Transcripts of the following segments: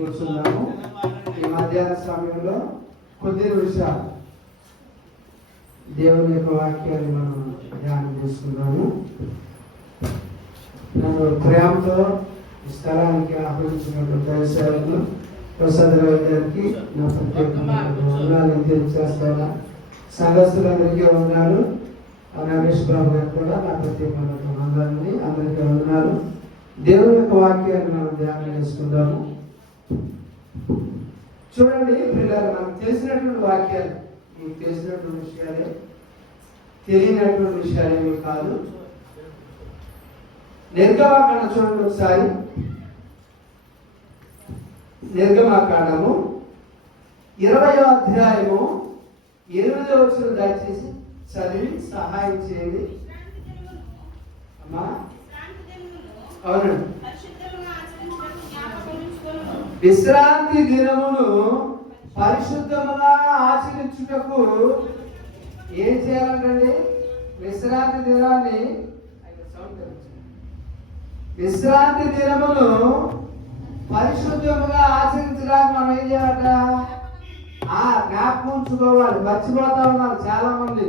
కూర్చున్నాము. ఈ మధ్యాహ్న సమయంలో కొద్ది నిమిషాలు దేవుని యొక్క వాక్యాన్ని మనం ధ్యానం చేసుకున్నాము. నన్ను ప్రేమతో ఈ స్థలానికి ఆహ్వానించినటువంటి దైవసేవకులు ప్రసాద్ రావు గారికి నా ప్రత్యేకమైన వందనాలు తెలియజేస్తాను. సంఘస్థులందరికీ వందనాలు. నరేష్ బాబు గారు కూడా నా ప్రత్యేకమైన వందనాలని అందరికీ వందనాలు. దేవుని యొక్క వాక్యాన్ని మనం ధ్యానం చేసుకుందాము. చూడండి పిల్లలు, మనకు తెలిసినటువంటి వాక్యాలు, మీకు తెలిసినటువంటి విషయాలే, తెలియనటువంటి విషయాలేమి కాదు. నిర్గమాకాండ చూడండి ఒకసారి. నిర్గమాకాండము 20వ అధ్యాయము 8వ వచనం దయచేసి చదివి సహాయం చేయండి అమ్మా. అవునండి. విశ్రాంతి దినమును పరిశుద్ధముగా ఆచరించుటకు ఏం చేయాలంటే, విశ్రాంతి దినమును పరిశుద్ధముగా ఆచరించడానికి మనం ఏం చేయాలట? జ్ఞాపకం ఉంచుకోవాలి. మర్చిపోతా ఉన్నారు చాలా మంది.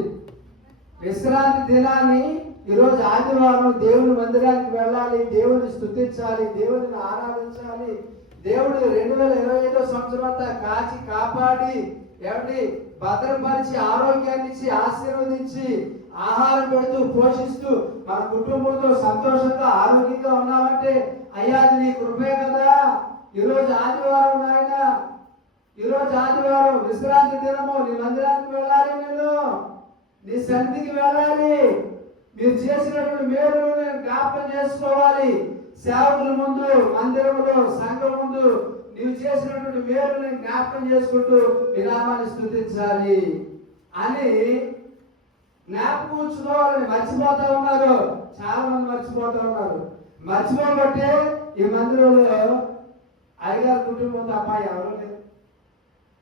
విశ్రాంతి దినాన్ని, ఈరోజు ఆదివారం దేవుని మందిరానికి వెళ్ళాలి, దేవుని స్తుతించాలి, దేవుని ఆరాధించాలి. దేవుడు 2025వ సంవత్సరం అంతా కాచి కాపాడి భద్రపరిచి ఆరోగ్యాన్ని ఇచ్చి ఆశీర్వదించి ఆహారం పెడుతూ పోషిస్తూ మన కుటుంబంతో సంతోషంగా ఆరోగ్యంగా ఉన్నామంటే అయ్యా అది నీ కృపే కదా. ఈరోజు ఆదివారం నాయన, ఈరోజు ఆదివారం విశ్రాంతి దినము. నీ మందిరానికి వెళ్ళాలి, నేను నీ సన్నిధికి వెళ్ళాలి. మీరు చేసినటువంటి మేలును నేను జ్ఞాపకం చేసుకోవాలి. సేవకుల ముందు, మందిరంలో, సంఘం ముందు నీవు చేసినటువంటి మేలును నేను జ్ఞాపకం చేసుకుంటూ నీ నామాన్ని స్తుతించాలి అని జ్ఞాపకం ఉంచుకోవాలని మర్చిపోతా ఉన్నారు. చాలా మంది మర్చిపోతా ఉన్నారు. మర్చిపోబట్టే ఈ మందిరంలో అయ్యగారి కుటుంబం తప్ప ఎవరు లేదు.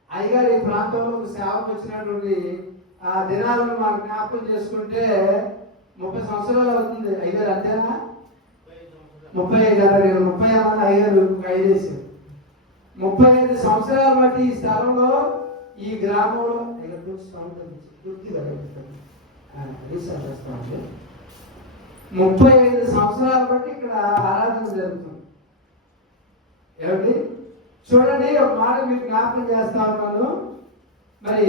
అయ్యగారు ఈ ప్రాంతంలో సేవకు వచ్చినటువంటి ఆ దినాలను మనం జ్ఞాపకం చేసుకుంటే 30 సంవత్సరాలు అవుతుంది. అయ్యగారు అంతేనా? 35 మంది అయ్యగారు ఖైదేశారు. 35 సంవత్సరాలు బట్టి ఈ స్థలంలో, ఈ గ్రామంలో 35 సంవత్సరాలు బట్టి ఇక్కడ ఆరాధన జరుగుతుంది. ఏమిటి చూడండి, ఒక మాట మీకు జ్ఞాపకం చేస్తా ఉన్నాను. మరి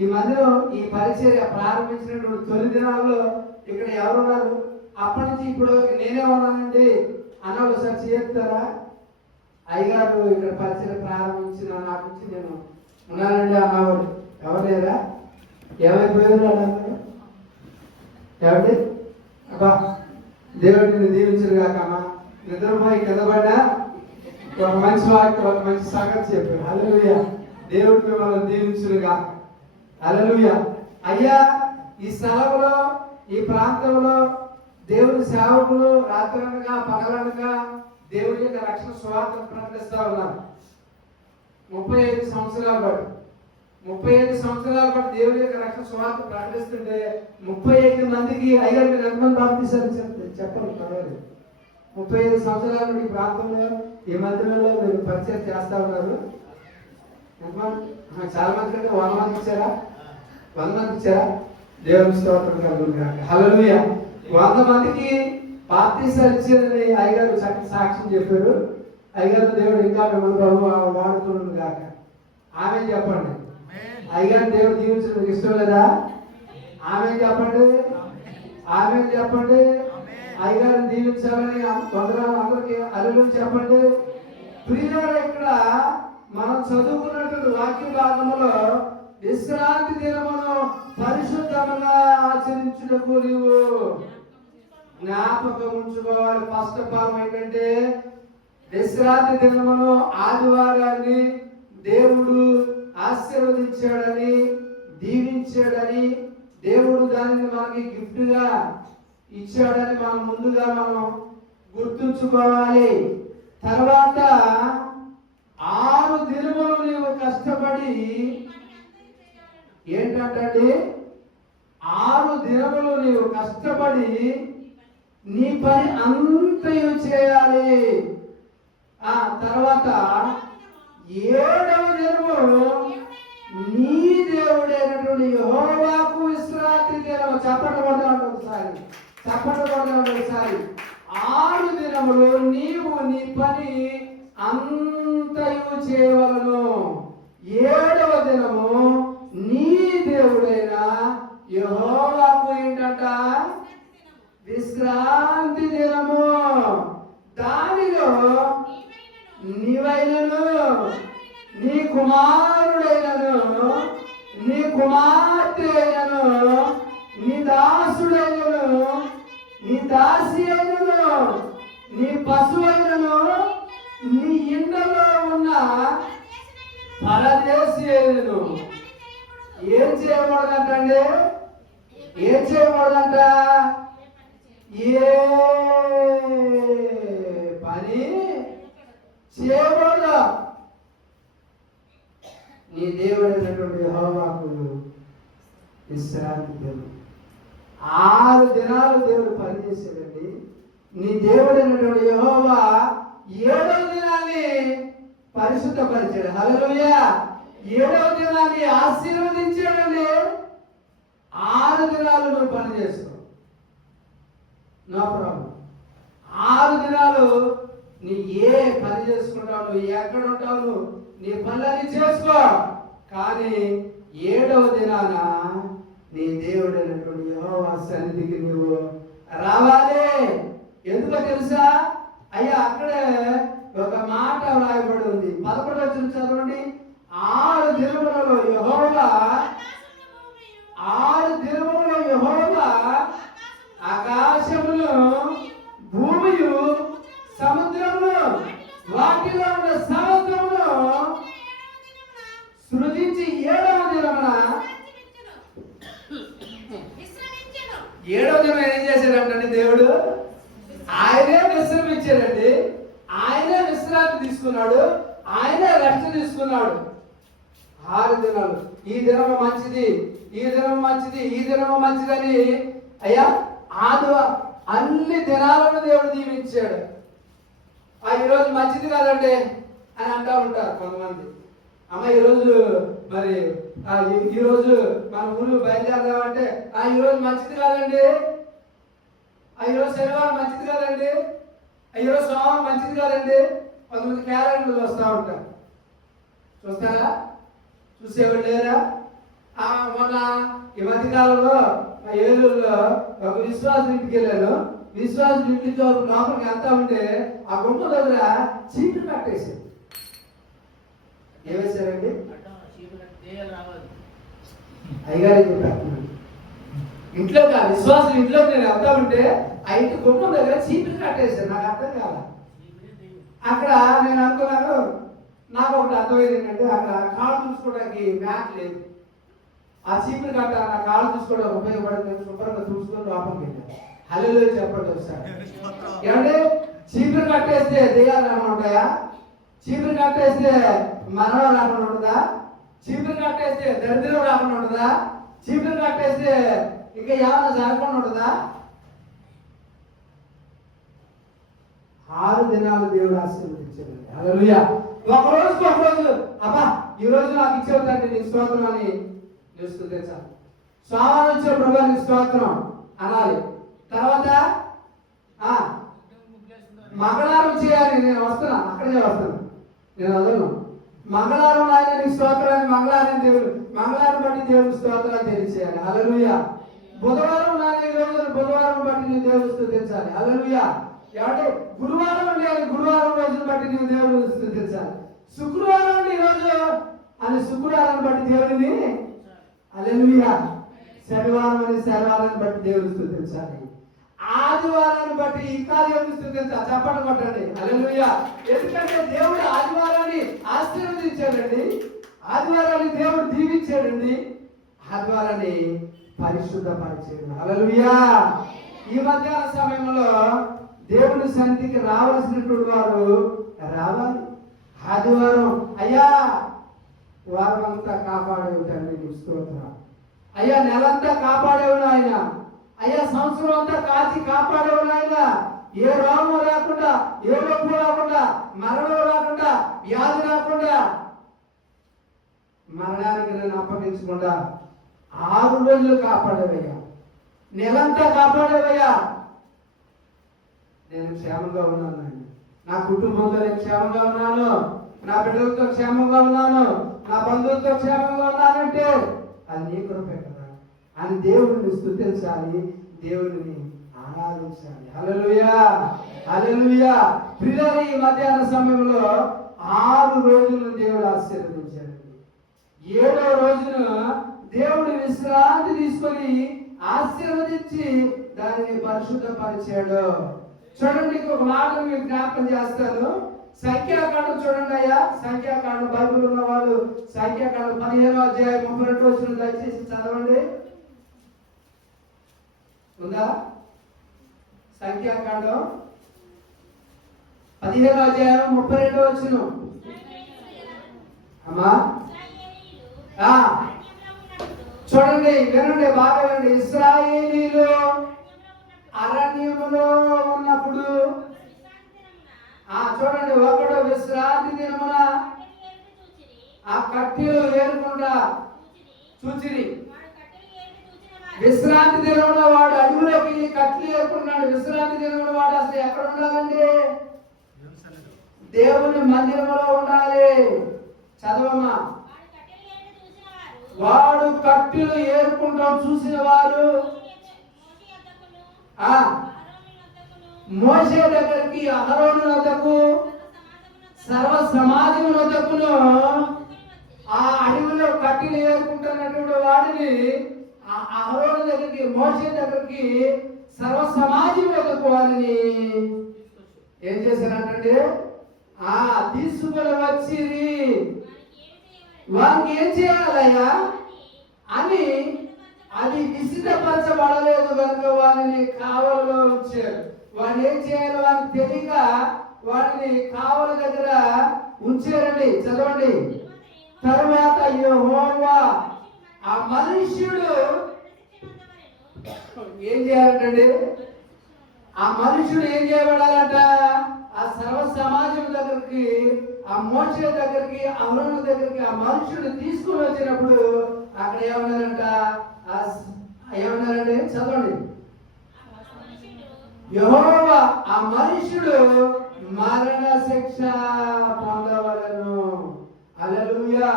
ఈ మందిరం, ఈ పరిచర్య ప్రారంభించినటువంటి తొలి దినాల్లో ఇక్కడ ఎవరున్నారు? అప్పటి నుంచి ఇప్పుడు నేనే ఉన్నానండి అన్నవాళ్ళు సార్ చేస్తారా? అయ్యగారు ఇక్కడ పరిచర్య ప్రారంభించిన నాటి నుంచి నేను ఉన్నానండి అన్నవాడు ఎవరు లేరా? ఏమైపోయారు అన్నారు? ఏమండి అబ్బా దేవుడిని దీవించరు కాకమ్మా. నిద్రపోయి కింద పడ్డా ఒక మంచి వాక్యం, ఒక మంచి సంగతి చెప్పారు. హల్లెలూయా. దేవుడు మిమ్మల్ని దీవించునుగా. హల్లెలూయా. అయ్యా, ఈ స్థలంలో, ఈ ప్రాంతంలో దేవుని సేవకులు రాత్రనగా పగలనగా దేవుని యొక్క రక్షణ స్వార్థం ప్రకటిస్తా ఉన్నారు. 35 సంవత్సరాల పాటు 35 సంవత్సరాల పాటు దేవుని యొక్క రక్షణ స్వార్థం ప్రకటిస్తుంటే 35 మందికి అయ్యారు. మీరు ఎంతమంది బాప్తీసాలు చెప్పండి, పర్వాలేదు. 35 సంవత్సరాల నుండి ఈ ప్రాంతంలో ఈ మందిరంలో మీరు పరిచయం చేస్తా ఉన్నారు. చాలా మంది కంటే 100 మంది ఇచ్చారా? 100 మంది ఇచ్చారా? దేవుని స్తోత్రం కలుగును. హల్లెలూయా. 100 మందికి బాప్తిసాలు ఇచ్చారని అయ్యగారు చక్కటి సాక్ష్యం చెప్పారు. అయ్యగారు దేవుడు ఇంకా మిమ్మల్ని ప్రభు వాడుతున్నాడు కాక. ఆమె చెప్పండి. అయ్యగారు దేవుడు దీవించడం ఇష్టం లేదా? ఆమె చెప్పండి. ఆమె చెప్పండి. అయ్యగారిని దీవించాలని అందరికి అల్లులు చెప్పండి. ప్రియులారా, ఇక్కడ మనం చదువుకున్నటువంటి వాక్య భాగంలో విశ్రాంతి దినమును పరిశుద్ధంగా ఆచరించుటకు నీవు జ్ఞాపకం ఉంచుకోవాలి. ఫస్ట్ ఆఫ్ ఆల్ ఏంటంటే విశ్రాంతి దినమును ఆదివారాన్ని దేవుడు ఆశీర్వదించాడని, దీవించాడని, దేవుడు దానిని మనకి గిఫ్ట్ గా ఇచ్చాడని మనం గుర్తుంచుకోవాలి. తర్వాత 6 దినములు నీవు కష్టపడి ఏంటంటే 6 దినములు నీవు కష్టపడి నీ పని అంతయు చేయాలి. ఆ తర్వాత 7వ దినము నీ దేవుడైనటువంటి యెహోవాకు విశ్రాంతి దినము. చెప్పండి ఒకసారి. 6 దినములు నీవు నీ పని అంతయు చేయవలను. 7వ దినము నీ దేవుడైన యెహోవాకు ఏంటంట? విశ్రాంతి దినము. దానిలో నీవైనను, నీ కుమారుడైనను, నీ కుమార్తె అయినను, నీ దాసుడైనను, నీ దాసి అయినను, నీ పశువైనను, నీ ఇండ్లలో ఉన్న పరదేశి అయినను ఏం చేయకూడదంటే ఏ పని చేయకూడదు. నీ దేవుడైనటువంటి యెహోవాకు విశ్రాంతి దేవుడు. 6 దినాలు దేవుడు పనిచేశాడండి. నీ దేవుడైనటువంటి యెహోవా 7వ దినాన్ని పరిశుద్ధపరిచాడు. హల్లెలూయా. 7వ దినాన్ని ఆశీర్వదించాడండి. 6 దినాలు నువ్వు పని చేసుకో, నో ప్రాబ్లం. 6 దినాలు నీ ఏ పని చేసుకుంటావు, నువ్వు ఎక్కడ ఉంటావు, నీ పనులన్నీ చేసుకో. కానీ 7వ దినాన నీ దేవుడైనటువంటి యెహోవా సన్నిధికి నువ్వు రావాలి. ఎందుకో తెలుసా? అయ్యా, అక్కడే ఒక మాట రాయబడి ఉంది. 11వ వచనం చదవండి. 6 దినములలో యెహోవా ఆకాశమును, భూమియు, సముద్రమును, వాటిలో ఉన్న సముద్రమును సృజించి 7వ దినమున 7వ దినం ఏం చేశాడంటే దేవుడు ఆయనే విశ్రమించాడండి. ఆయనే విశ్రాంతి తీసుకున్నాడు. ఆయనే రెస్ట్ తీసుకున్నాడు. 6 దినాలు. ఈ దినము మంచిది, ఈ దినము మంచిది, ఈ దినము మంచిదని అయ్యా అన్ని దినాలను దేవుడు దీవించాడు. ఈరోజు మంచిది కాదండి అని అంటూ ఉంటారు కొంతమంది. అమ్మ ఈరోజు మరి ఈరోజు మన ఊరు బయలుదేరదామంటే ఈరోజు మంచిది కాదండి, ఈరోజు శనివారం మంచిది కాదండి, ఈరోజు సోమవారం మంచిది కాదండి. కొంతమంది క్యాలెండర్లు వస్తూ ఉంటారు. చూస్తారా? చూసేవాళ్ళు లేరా? మొన్న ఈ మధ్యకాలంలో ఏలూరులో ఒక విశ్వాసం ఇంటికి వెళ్ళాను. విశ్వాసం ఇంటికి లోపలికి వెళ్తా ఉంటే ఆ గుమ్మ దగ్గర చీపురు కట్టేశారు. ఏమేశారండి? అయ్యగారు చెప్పారు. ఇంట్లోకి ఆ విశ్వాసం ఇంట్లోకి నేను వెళ్తా ఉంటే ఆ ఇంటి గుమ్మం దగ్గర చీపురు కట్టేశారు. నాకు అర్థం కాల. అక్కడ నేను అనుకున్నాను, నాకు ఒకటి అర్థమైంది ఏంటంటే అక్కడ కాళ్ళు చూసుకోవడానికి మ్యాట్ లేదు. ఆ చీపురు కట్ట నా కాళ్ళు చూసుకోవడానికి ఉపయోగపడుతుంది. శుభ్రంగా చూసుకొని లోపలికి వెళ్ళాను. హల్లెలూయా చెప్పండి ఒకసారి. ఏమంటే చీపురు కట్టేస్తే దెయ్యాలు రాకుండా ఉంటాయా? చీపురు కట్టేస్తే మరణం రాకుండా ఉంటుందా? చీపురు కట్టేస్తే దరిద్రం రాకుండా ఉంటుందా? చీపురు కట్టేస్తే ఇంకా ఏమైనా జరగకుండా ఉంటుందా? 6 దినాలు దేవుడు ఆశీర్వదించాడు. హల్లెలూయా. ఒకరోజు అబ్బా ఈ రోజు నాకు ఇచ్చావు తండ్రి నీ స్తోత్రం అని నేను స్తుతించాలి. సోమవారం వచ్చే ప్రభు నీ స్తోత్రం అనాలి. తర్వాత మంగళవారం చేయాలి. నేను వస్తున్నా, అక్కడే వస్తాను, నేను వదలను. మంగళవారం ఆయన నీ స్తోత్రాన్ని మంగళవారం దేవుడు మంగళవారం బట్టి దేవుడు స్తోత్రాన్ని తెలియచేయాలి. హల్లెలూయా. బుధవారం నాయన ఈ రోజు బుధవారం బట్టి నీ దేవుడు స్తుతించాలి. హల్లెలూయా. అంటే గురువారం ఉండి గురువారం రోజును బట్టి నీవు దేవుడు స్తుతించాలి. శుక్రవారం ఉండి ఈ రోజు అని శుక్రవారం బట్టి దేవుడిని హల్లెలూయా. శనివారం అని శనివారాన్ని బట్టి దేవుడు స్తుతించాలి. ఆదివారాన్ని బట్టి ఇంకా దేవుడిని స్తుతించాలి. చప్పట్లు కొట్టండి. హల్లెలూయా. ఎందుకంటే దేవుడు ఆదివారాన్ని ఆశీర్వదించాడండి, ఆదివారాన్ని దేవుడు దీవించాడండి, ఆదివారాన్ని పరిశుద్ధపరిచాడు. హల్లెలూయా. ఈ మధ్యాహ్న సమయంలో దేవుని సన్నిధికి రావాల్సినటువంటి వారు రావాలి. ఆదివారం అయ్యా వారం అంతా కాపాడేవు తండ్రి నీ స్తోత్రం. అయ్యా నెలంతా కాపాడేవు నాయన. అయ్యా సంవత్సరం అంతా కాచి కాపాడేవు నాయన. ఏ రోగం రాకుండా, ఏ నొప్పి రాకుండా, మరణం రాకుండా, వ్యాధి రాకుండా, మరణానికి నేను అప్పగించకుండా 6 రోజులు కాపాడేవయ్యా, నెలంతా కాపాడేవయ్యా. నేను క్షేమంగా ఉన్నాను నాయన. నా కుటుంబంతో నేను క్షేమంగా ఉన్నాను, నా బిడ్డలతో క్షేమంగా ఉన్నాను, నా బంధువులతో క్షేమంగా ఉన్నానంటే అది నీ కృపే కదా అని దేవుడిని స్తుతించాలి, దేవుడిని ఆరాధించాలి. హల్లెలూయా. హల్లెలూయా. ప్రియులారా, ఈ మధ్యాహ్న సమయంలో 6 రోజులను దేవుడు ఆశీర్వదించాడు. 7వ రోజున దేవుడు విశ్రాంతి తీసుకొని ఆశీర్వదించి దానిని పరిశుద్ధపరిచాడు. చూడండి, ఇంకొక మాట మీకు జ్ఞాపకం చేస్తాను. సంఖ్యాకాండం చూడండి అయ్యా. సంఖ్యాకాండం బైబిల్ ఉన్న వాళ్ళు సంఖ్యాకాండం 15వ అధ్యాయం 32 వచనం దయచేసి చదవండి. ఉందా? సంఖ్యాకాండం 15వ అధ్యాయం 32వ వచనం. అమ్మా చూడండి, వినండి, బాగా వినండి. ఇశ్రాయేలీయులు అరణ్యములో ఉన్నప్పుడు చూడండి, ఒకడు విశ్రాంతి దినమున ఆ కట్టెలు ఏరుకుండా చూచిరి. విశ్రాంతి దినమున వాడు అడవిలోకి కట్టెలు ఏరుకున్నాడు. విశ్రాంతి దినమున వాడు అసలు ఎక్కడ ఉండాలండి? దేవుని మందిరంలో ఉండాలి. చదవమ్మా. వాడు కట్టెలు ఏరుకుంటాం చూసిన వారు మోషే దగ్గరికి, అహరోను వద్దకు, సర్వ సమాజం వద్దకును ఆ అడవిలో కట్టెలు ఏరుకుంటున్నటువంటి వాడిని అహరోను దగ్గరికి, మోషే దగ్గరికి, సర్వ సమాజం వద్దకు వారిని ఏం చేశారంటే తీసుకొని వచ్చిరి. వారికి ఏం చేయాలయ్యా అని అది విసిదపరచబడలేదు కనుక వారిని కావలిలో ఉంచారు. వారిని ఏం చేయాలో వారికి తెలియక వారిని కావలి దగ్గర ఉంచారండి. చదవండి. తరువాత యెహోవా ఆ మనుష్యుడు ఏం చేయాలంటండి? ఆ మనుష్యుడు ఏం చేయబడాలంట? ఆ సర్వ సమాజం దగ్గరికి, ఆ మోషే దగ్గరికి, అహరోను దగ్గరికి ఆ మనుషుడు తీసుకుని వచ్చినప్పుడు అక్కడ ఏమన్నారంట? ఏమన్నారంటే చదవండి. యెహోవా ఆ మనుషుడు మరణ శిక్ష పొందవలెను. హల్లెలూయా.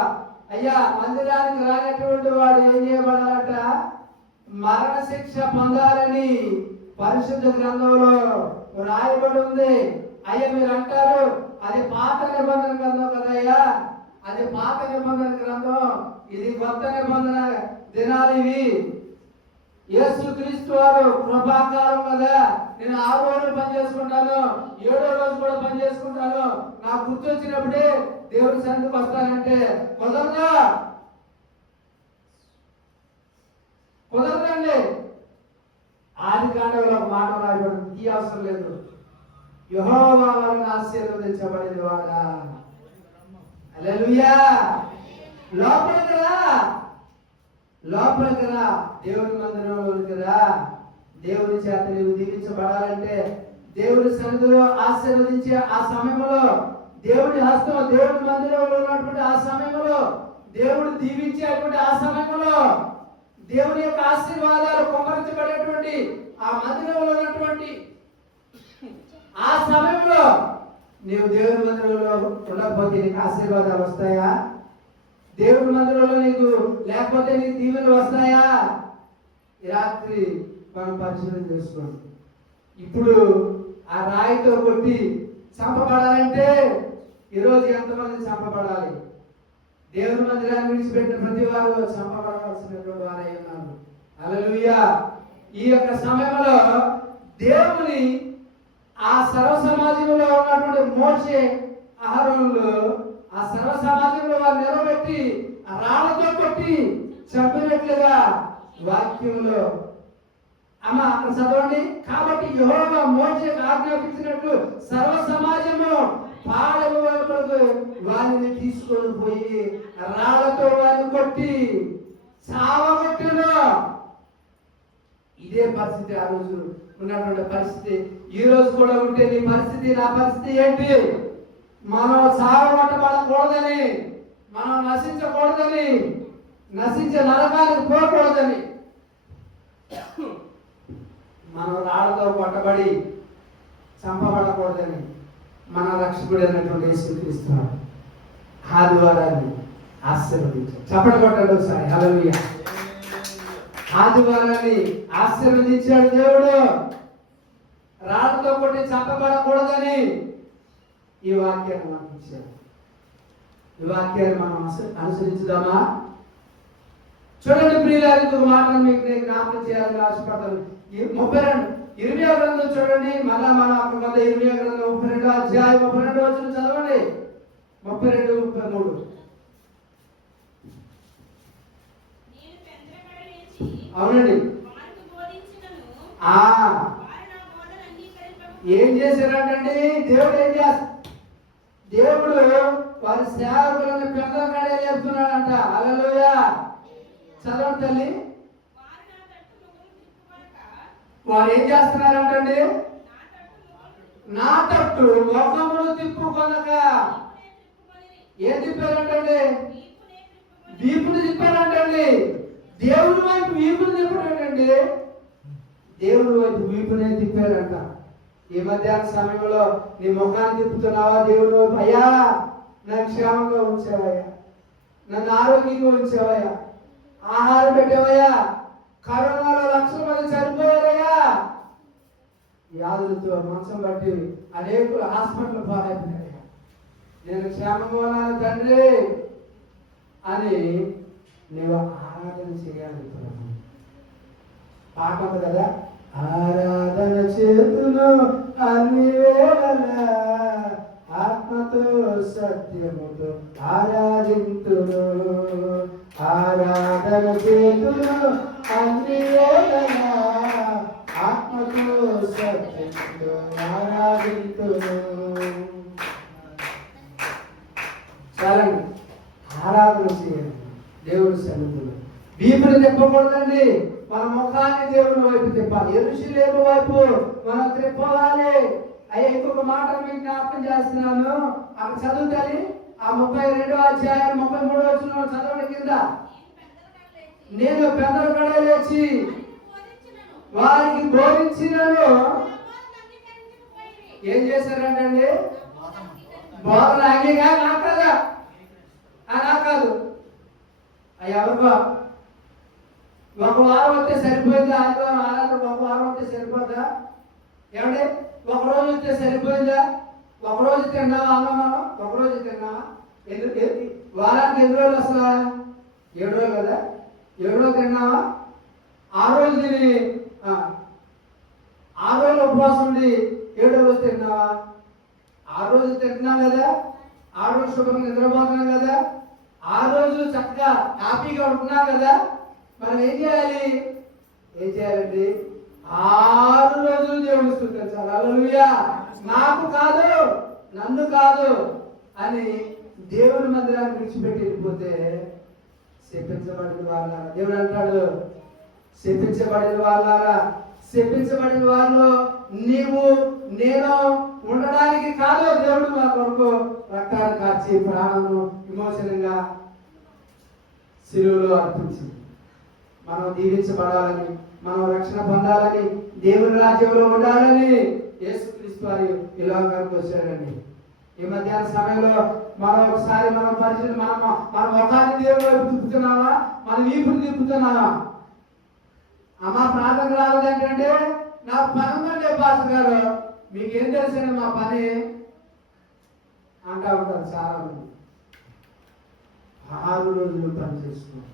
అయ్యా, మందిరానికి రానటువంటి వాడు ఏం చేయబడాలట? మరణ శిక్ష పొందాలని పరిశుద్ధ గ్రంథంలో రాయబడి ఉంది. అయ్యా, మీరు అంటారు అది పాత నిబంధన గ్రంథం కదయ్యా, అది పాత నిబంధన గ్రంథం, ఇది కొత్త నిబంధన దినాలు ఇవి. యేసు క్రీస్తు వారు కృపాకాలం కదా, నేను 6 రోజులు పని చేసుకుంటాను, 7వ రోజు కూడా పని చేసుకుంటాను, నాకు గుర్తు వచ్చినప్పుడే దేవుడి సన్నిధికి వస్తానంటే కుదరదండి. ఆది కాండంలో ఒక మాట రాయబడింది, ఈ అవసరం లేదు. యెహోవా వారిని ఆశీర్వదించబడిన వాడా. హల్లెలూయా. లోపలికి రా, లోపలికి రా, దేవుని మందిరంలోనికి రా. దేవుని చేత నీవు దీవించబడాలంటే దేవుడి సన్నిధిలో ఆశీర్వదించే ఆ సమయంలో, దేవుడి హస్తం దేవుడి మందిరంలో ఉన్నటువంటి ఆ సమయంలో, దేవుడు దీవించేటువంటి ఆ సమయంలో, దేవుని యొక్క ఆశీర్వాదాలు కుమ్మరించబడేటువంటి ఆ మందిరంలో ఉన్నటువంటి ఆ సమయంలో నీవు దేవుని మందిరంలో ఉండకపోతే నీకు ఆశీర్వాదాలు వస్తాయా? దేవుడి మందిరంలో నీకు లేకపోతే నీకు దీవెనలు వస్తాయా? ఈ రాత్రి మనం పరిశీలన చేసుకోండి. ఇప్పుడు ఆ రాయితో కొట్టి చంపబడాలంటే ఈరోజు ఎంతమంది చంపబడాలి? దేవుని మందిరాన్ని విడిచిపెట్టిన ప్రతి వారు చంపబడవలసినటువంటి వారై ఉన్నారు. హల్లెలూయా. ఈ యొక్క సమయంలో దేవుని ఆ సర్వ సమాజంలో ఉన్నటువంటి మోషే అహరోనులు ఆ సర్వ సమాజంలో వారు నిలబెట్టి రాళ్లతో కొట్టి చంపినట్లుగా వాక్యంలో అమ్మ అక్కడ చదవండి. కాబట్టి యెహోవా మోషేకు ఆజ్ఞాపించినట్లు సర్వ సమాజము పాడెము వైపులకు వారిని తీసుకొని పోయి రాళ్లతో వారిని కొట్టి చావగొట్టును. ఇదే పరిస్థితి ఆ రోజు ఉన్నటువంటి పరిస్థితి ఈ రోజు కూడా ఉంటే నీ పరిస్థితి నా పరిస్థితి ఏంటి? మనం చావగొట్టబడకూడదని, మనం నశించకూడదని, నశించే నరకానికి పోకూడదని, మనం రాళ్లతో కొట్టబడి చంపబడకూడదని మన రక్షకుడైనటువంటి యేసుక్రీస్తు ఆదివారాన్ని ఆశీర్వదించారు. చప్పట్లు కొట్టండి ఒకసారి. హల్లెలూయా. ఆదివారాన్ని ఆశీర్వదించాడు దేవుడు. రాళ్లతో కొట్టి చంపబడకూడదని ఈ వాక్యాన్ని మనకు ఇచ్చాడు. ఈ వాక్యాన్ని మనం అనుసరించుదామా? చూడండి ప్రియులారా, ఇంకొక మాటను మీకు నేను జ్ఞాపకం చేయాలని ఆశపడతాను. 32 ఇర్మియా గ్రంథం చూడండి. మళ్ళా మనం అక్కడ ఇర్మియా గ్రంథం 32 అధ్యాయం 32 వచనం చదవండి. 32, 33. అవునండి. ఏం చేశారంటండి? దేవుడు ఏం చేస్తా, దేవుడు వారి సేవకులను పెద్దగానే చెప్తున్నాడంట. హల్లెలూయా. చదవండి తల్లి. వారు ఏం చేస్తున్నారంటండి? నా తట్టు ముఖమును తిప్పుకొనక. ఏం తిప్పారంటండి? వీపును తిప్పారంటండి. దేవుని వైపు వీపును తిప్పారంటండి. దేవుని వైపు వీపునే తిప్పారంట. ఈ మధ్యాహ్న సమయంలో నీ ముఖాన్ని తిప్పుతున్నావా దేవుని వైపు? అయ్యా నన్ను క్షేమంగా ఉంచావయ్యా, నన్ను ఆరోగ్యంగా ఉంచావయ్యా, ఆహారం పెట్టావయ్యా, కరోనాలో లక్షల మంది చనిపోయారయ్యా, వ్యాధులతో మంచం బట్టి అనేకులు హాస్పిటల్ పాలైపోయారయ్యా, నేను క్షేమంగా ఉన్నాను తండ్రి అని నీవు ఆరాధన చేయాలి. పాట ఉంది కదా, ఆరాధన చేతును అన్ని వేళలా ఆత్మతో సత్యముతో ఆరాధింతును, ఆరాధన చేతును అన్ని వేళలా ఆత్మతో సత్యముతో ఆరాధింతును. చాలండి, ఆరాధన చేయండి దేవుడి సన్నిధిలో. వీపుని తిప్పకూడదండి, మన ముఖాన్ని దేవుని వైపు తిప్పాలి. యెరూషలేము వైపు మనం తిప్పవాలి. అయ్యా ఇంకొక మాట మీకు జ్ఞాపకం చేస్తున్నాను. అక్కడ చదువుతాలి. ఆ 32వ అధ్యాయం 33వ వచనం చదవండి కింద. నేను పెద్దల కడ లేచి వారికి బోధించినను. ఏం చేశారంటండి? బోధన అంగీగా నాకు కదా, నాకు కాదు. ఎవరికో ఒక వారం వస్తే సరిపోయిందా? ఆదివారం ఆరాధన ఒక వారం వస్తే సరిపోద్దా? ఏమంటే ఒక రోజు వస్తే సరిపోయిందా? ఒక రోజు తిన్నావా అన్న మనం? ఒక రోజు తిన్నావా? వారానికి ఎన్ని రోజులు వస్తుందా? 7 రోజులు కదా. 7 రోజులు తిన్నావా? 6 రోజులు తిని 6 రోజులు ఉపవాసం ఉండి 7వ రోజు తిన్నావా? 6 రోజులు తింటున్నాం కదా, 6 రోజులు శుభ్రంగా నిద్రపోతున్నాం కదా, 6 రోజులు చక్కగా హ్యాపీగా ఉంటున్నాం కదా. మనం ఏం చేయాలి? ఏం చేయాలండి? 6 రోజులు దేవుని స్తుతించాలి. హల్లెలూయా. నాకు కాదు, నన్ను కాదు అని దేవుని మందిరాన్ని విడిచిపెట్టి వెళ్ళిపోతే శపించబడిన వాళ్ళారా. దేవుడు అంటాడు, శపించబడిన వాళ్ళారా, శపించబడిన వాళ్ళు నీవు నేను ఉండడానికి కాదు, దేవుడు మా కొరకు రక్తాన్ని కార్చి ప్రాణము విమోచనంగా శిలువలో అర్పించింది. మనం దీవించబడాలని, మనం రక్షణ పొందాలని, దేవుని రాజ్యంలో ఉండాలని యేసుక్రీస్తు వారు ఈ లోకానికి వచ్చాడండి. ఈ మధ్యాహ్న సమయంలో మనం ఒకసారి మనం పరిచయం మన ముఖాన్ని దేవుని వైపు తిప్పుతున్నావా, మన వీపుని తిప్పుతున్నావా? అమ్మ ప్రార్థన రాలేదంటే నాకు పని ఉందండి పాస్టర్ గారు, మీకేం తెలుసండి మా పని అంటా ఉంటారు చాలా మంది. 6 రోజులు పని చేస్తున్నాం,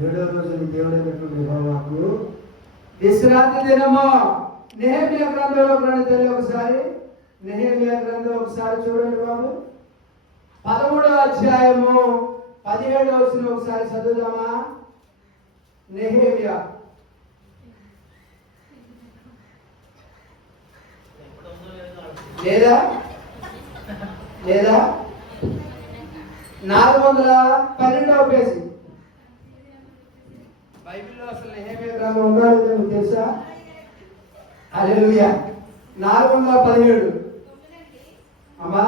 7వ రోజులు దేవుడైనటువంటి యెహోవాకు విశ్రాంతి దినము. నెహెమ్యా గ్రంథంలో తెలియ ఒకసారి, నెహెమ్యా గ్రంథం ఒకసారి చూడండి బాబు, 13వ అధ్యాయము 17వ వచనం ఒకసారి చదువుదామా. నెహెమ్యా లేదా 412వ పేజీ బైబిల్లో అసలు నెహెమ్యా గ్రంథం ఉందా లేదో మీకు తెలుసా? హల్లెలూయా. 417 అమ్మా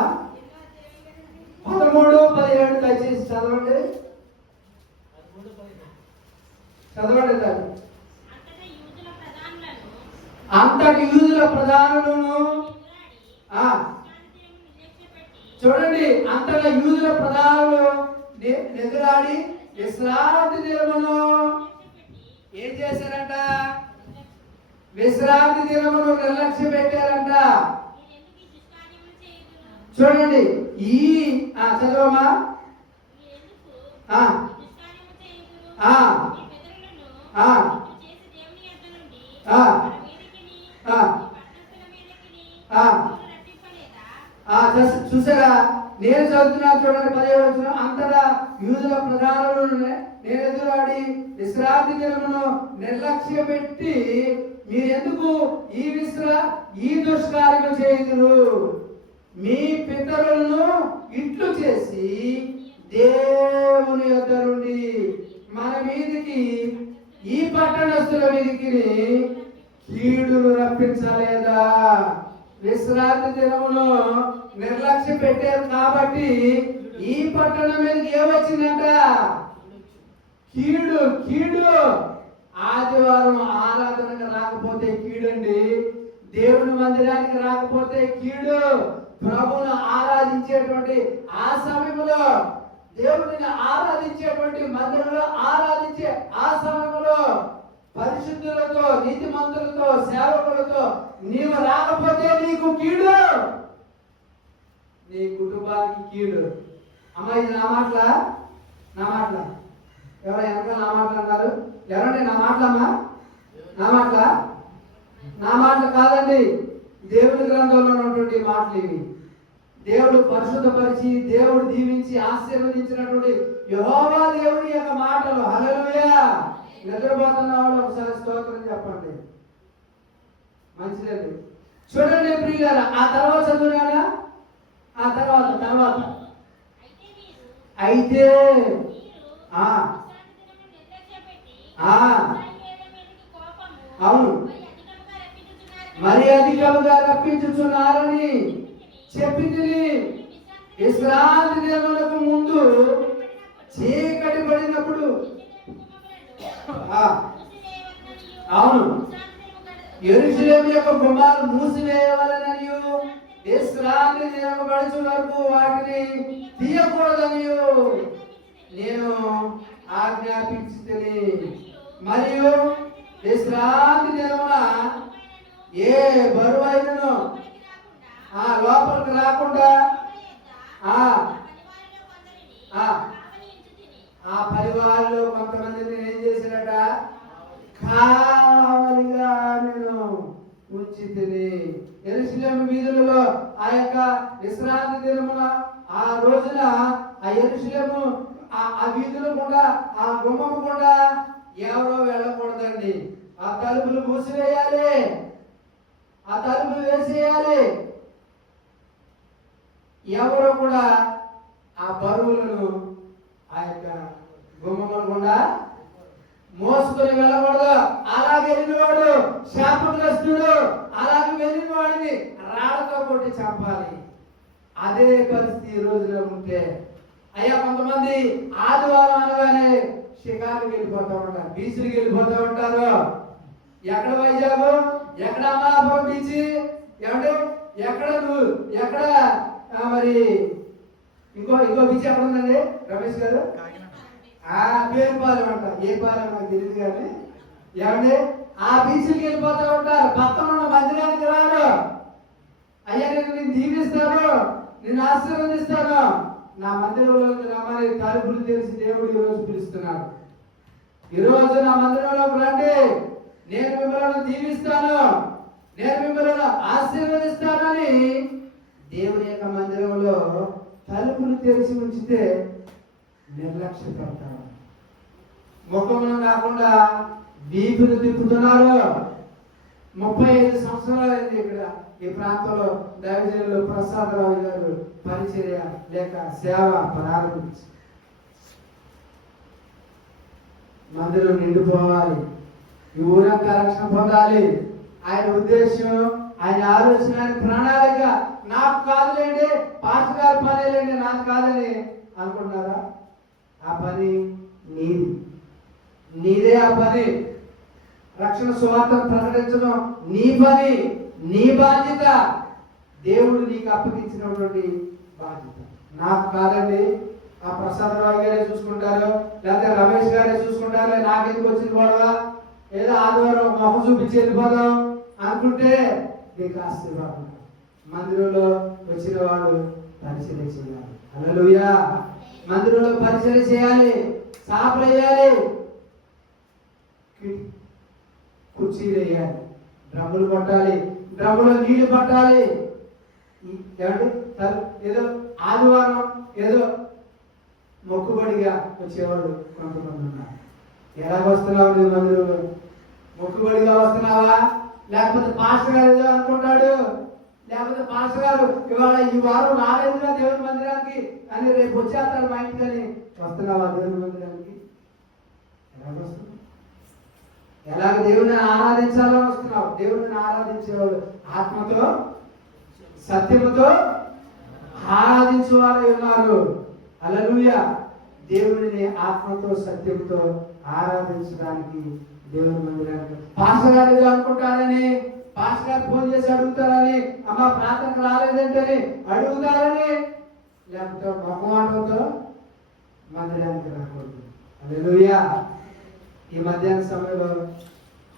13-17 దయచేసి చదవండి. అంతటి యూదుల ప్రధానులను చూడండి, అంతగా యూదుల ప్రధానులు ఎదురాడి విశ్రాంతి దినమును ఏం చేశారంట? విశ్రాంతి దినమును నిర్లక్ష్య పెట్టారంట. చూడండి ఈ చదవమా. చూసారా, నేను చదువుతున్నా చూడండి 17వ వచనం. అంతటా యూదుల ప్రధానులు నేను ఎదురాడి విశ్రాంతి దినమును నిర్లక్ష్య పెట్టి మీరెందుకు ఈ దుష్కార్యం చేయుదురు? మీ పితరులను ఇట్లు చేసి దేవుని యొద్ద నుండి మన మీదికి ఈ పట్టణస్థుల మీదికి కీడును రప్పించలేదా? విశ్రాంతి దినమును నిర్లక్ష్యం పెట్టారు కాబట్టి ఈ పట్టణం మీదకి ఏమొచ్చిందంట? కీడు. ఆదివారం ఆరాధనకు రాకపోతే కీడండి, దేవుని మందిరానికి రాకపోతే కీడు. ప్రభువును ఆరాధించేటువంటి ఆ సమయంలో, దేవుడిని ఆరాధించేటువంటి మందిరంలో ఆరాధించే ఆ సమయంలో పరిశుద్ధులతో, నీతిమంతులతో, సేవకులతో నీవు రాకపోతే నీకు కీడు, నీ కుటుంబానికి కీడు. అమ్మ ఇది నా మాటలా? ఎవరు వెనకాల నా మాటలు అన్నారు? ఎవరండి నా మాటలమ్మా? నా మాటలు కాదండి, దేవుని గ్రంథంలో ఉన్నటువంటి మాటలు ఇవి. దేవుడు పరిశుద్ధపరిచి, దేవుడు దీవించి ఆశీర్వదించినటువంటి యెహోవా దేవుని యొక్క మాటలు. హల్లెలూయా. నిద్రపోతున్న వాళ్ళు ఒకసారి స్తోత్రం చెప్పండి. మంచిదండి. చూడండి ప్రియులారా, ఆ తర్వాత చదువునా? ఆ తర్వాత అయితే అవును మరి అధికముగా రప్పించుచున్నారని చెప్పి విశ్రాంతి దినములకు ముందు చీకటి పడినప్పుడు అవును యెరూషలేము యొక్క గుమ్మాలు మూసివేయవలనని విశ్రాంతి దినము గడుచు వరకు వాటిని తీయకూడదని నేను ఆజ్ఞాపించితిని. మరియు విశ్రాంతి దినమున ఏ బరువైనను లోపలికి రాకుండా ఆ పరివారంలో కొంతమందిని ఏం చేశారట? కావలిగా నేను ఉంచితిని. యెరూషలేము వీధులలో ఆ యొక్క విశ్రాంతి దినమున ఆ రోజున ఆ యెరూషలేము ఆ వీధులు కూడా, ఆ గుమ్మము కూడా ఎవరో వెళ్ళకూడదండి. ఆ తలుపులు మూసివేయాలి, ఆ తలుపులు వేసేయాలి. ఎవరు కూడా ఆ బరువులను ఆ యొక్క గుమ్మములు గుండా మోసుకొని వెళ్ళకూడదు. అలాగే వెళ్ళినవాడు శాపగ్రస్తుడు, అలాగే వెళ్ళిన వాడిని రాళ్లతో కొట్టి చంపాలి. అదే పరిస్థితి ఈ రోజులో ఉంటే అయ్యా కొంతమంది ఆదివారం అనగానే షికారుకి వెళ్ళిపోతూ ఉంటారు, బీచ్కి వెళ్ళిపోతూ ఉంటారు. ఎక్కడ వైజాగ్, ఎక్కడ అమలాపురం బీచ్, ఏమంటే ఎక్కడ ఎక్కడ మరి ఇంకో బీచ్ ఎక్కడ ఉందండి రమేష్ గారు? పేరుపాలెం అంట. ఏ పాలెం నాకు తెలియదు కానీ ఏమంటే ఆ బీచ్కి వెళ్ళిపోతూ ఉంటారు. పక్కన ఉన్న మందిరానికి రారు. అయ్యా నేను దీవిస్తాను, నేను ఆశీర్వదిస్తాను, నా మందిరంలోకి రమ్మని తలుపులు తెరిచి దేవుడు ఈరోజు పిలుస్తున్నాడు. ఈరోజు నా మందిరంలోకి రండి, నేను మిమ్మల్ని దీవిస్తాను, నేను మిమ్మల్ని ఆశీర్వదిస్తానని దేవుని యొక్క మందిరంలో తలుపులు తెరిచి ఉంచితే నిర్లక్ష్య పెడతారు. ముఖమును కాకుండా వీపును తిప్పుతున్నారు. 35 సంవత్సరాలైంది ఇక్కడ ఈ ప్రాంతంలో దైవజనులు ప్రసాదరావు గారు పరిచర్య లేక సేవ ప్రారంభించి మందిరం నిండిపోవాలి, ఈ ఊరంతా రక్షణ పొందాలి. ఆయన ఉద్దేశం, ఆయన ఆలోచన, ఆయన ప్రణాళిక నాకు కాదులేండి, పాస్టర్ గారి పనేలేండి, నాకు కాదని అనుకుంటున్నారా? ఆ పని నీది, నీదే ఆ పని. రక్షణ సువార్తను ప్రకటించడం నీ పని, నీ బాధ్యత. దేవుడు నీకు అప్పగించినటువంటి బాధ్యత నాకు కాదండి. ఆ ప్రసాదరావు గారే చూసుకుంటారు, లేకపోతే రమేష్ గారే చూసుకుంటారు, నాకెందుకు వచ్చింది గొడవ, ఏదో ఆదివారం మొహం చూపించి వెళ్ళిపోదాం అనుకుంటే నీకు ఆశీర్వాదం. మందిరంలో వచ్చిన వాడు పరిచర్య చేయాలి. హల్లెలూయా. మందిరంలో పరిచర్య చేయాలి, సాపలు వేయాలి, కుర్చీలు వేయాలి, డ్రమ్ములు కొట్టాలి, డ్రమ్ములో నీళ్లు పట్టాలి. ఏమంటే ఏదో ఆదివారం ఏదో మొక్కుబడిగా వచ్చేవాళ్ళు కొంతమంది ఉన్నారు. ఎలాగొస్తున్నావు నీ మందిరంలో? మొక్కుబడిగా వస్తున్నావా? లేకపోతే పాస్టర్ గారు ఏదో అనుకుంటాడు, లేకపోతే పాస్టర్ గారు ఇవాళ ఈ వారం రాలేదుగా దేవుని మందిరానికి అని రేపు వచ్చేస్తాడు మా ఇంటికి అని వస్తున్నావా దేవుని మందిరానికి? ఎలాగొస్తున్నావు? ఎలాగ దేవుని ఆరాధించాలని వస్తున్నావు? దేవుడిని ఆరాధించేవాడు ఆత్మతో సత్యముతో ఆరాధించేవారు ఉన్నారు. హల్లెలూయా. దేవుడిని ఆత్మతో సత్యంతో ఆరాధించడానికి దేవుని మందిరానికి పాస్టర్ గారు ఏదో అనుకుంటారని, పాస్టర్ గారు ఫోన్ చేసి అడుగుతారని, అమ్మ ప్రార్థనకు రాలేదంటని అడుగుతారని, లేకపోతే మొహమాటంతో మందిరానికి రాకూడదు. హల్లెలూయా. ఈ మధ్యాహ్న సమయంలో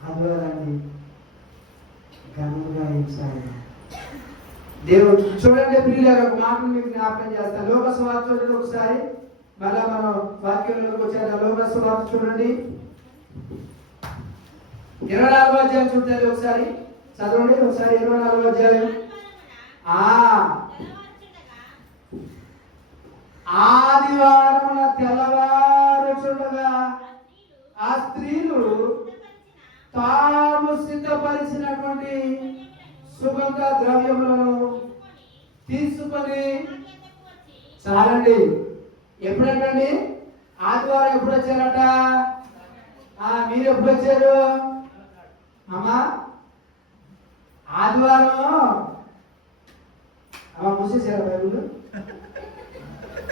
ఆదివారాన్ని ఘనంగా ఇచ్చారు దేవుడు. చూడండి ప్రియులారా, ఒక మాటను మీకు జ్ఞాపకం చేస్తాను. లోక సువార్త చూడండి ఒకసారి, మళ్ళా మనం వాక్యంలోకి వచ్చాక లోక సువార్త చూడండి 24వ అధ్యాయం చూడండి ఒకసారి, చదవండి ఒకసారి 24వ అధ్యాయం. ఆదివారమున తెల్లవారుచుండగా ఆ స్త్రీలు తాము సిద్ధపరిచినటువంటి సుగంధ ద్రవ్యములను తీసుకొని, చాలండి. ఎప్పుడంటండి? ఆదివారం ఎప్పుడు వచ్చారట? మీరు ఎప్పుడు వచ్చారు అమ్మా? ఆదివారం అమ్మ మూసేసారా బైబుల్?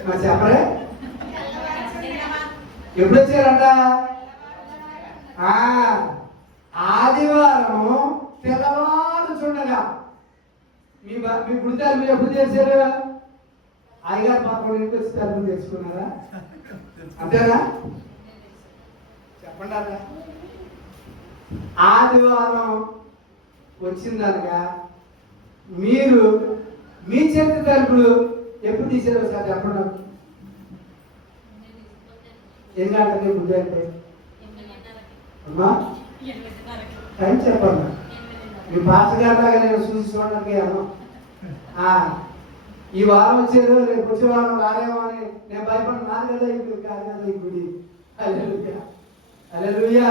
మరి చెప్పరే ఎప్పుడు వచ్చారట? ఆదివారం తెల్లవారు చూడగా. మీ గుడితారు మీరు ఎప్పుడు చేశారు? అయ్యగారు 11ంటికి వచ్చి తలుపులు తెచ్చుకున్నారా? అంతేనా? చెప్పండి అలా. ఆదివారం వచ్చిందనగా మీరు మీ చేతి తలుపులు ఎప్పుడు తీసారు సార్ చెప్పండి. ఎన్ని గంటలకి బుద్ధి అంటే అమ్మా టైం చెప్పండి. మీ పాస్టర్ గారి లాగా నేను చూడడానికి ఈ వారం వచ్చేదో రేపు వచ్చే వారం రాలేమో అని నేను భయపడి నాది కదా ఇప్పుడు కాదు కదా ఈ గుడి. హల్లెలూయా. హల్లెలూయా.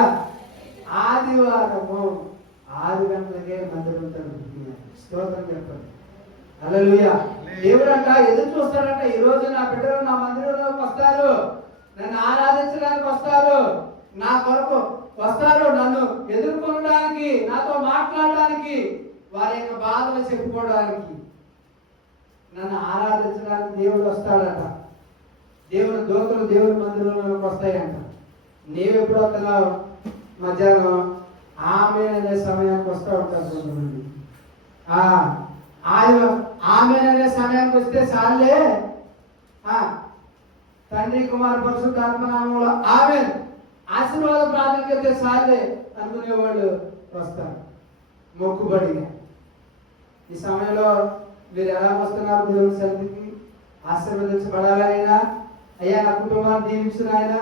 ఆదివారము 6 గంటలకే మందిరం తలుపుతున్నారు. స్తోత్రం చెప్పండి. హల్లెలూయా. దేవుడంట ఎదురు చూస్తాడంట, ఈ రోజు నా బిడ్డలు నా మందిరంలోకి వస్తారు, నన్ను ఆరాధించడానికి వస్తారు, నా కొరకు వస్తారు, నన్ను ఎదుర్కొనడానికి, నాతో మాట్లాడడానికి, వారి యొక్క బాధలు చెప్పుకోవడానికి, నన్ను ఆరాధించడానికి దేవుడు వస్తాడట. దేవుని దూతలు దేవుని మందిరంలోకి వస్తాయంట. నీవెప్పుడు వస్తున్నావు? మధ్యాహ్నం ఆమె అనే సమయానికి వస్తూ ఉంటారు కొంతమంది. ఆమె అనే సమయానికి వస్తే చాలే, తండ్రి కుమార పరిశుద్ధాత్మ నామములో ఆమె ఆశీర్వాద ప్రార్థన చేస్తే చాలే అనుకునేవాళ్ళు వస్తారు మొక్కుబడిగా. ఈ సమయంలో మీరు ఎలా వస్తున్నారు దేవుని సన్నిధికి? ఆశీర్వదించబడాలైనా, అయ్యా నా కుటుంబాన్ని దీవించిన ఆయన,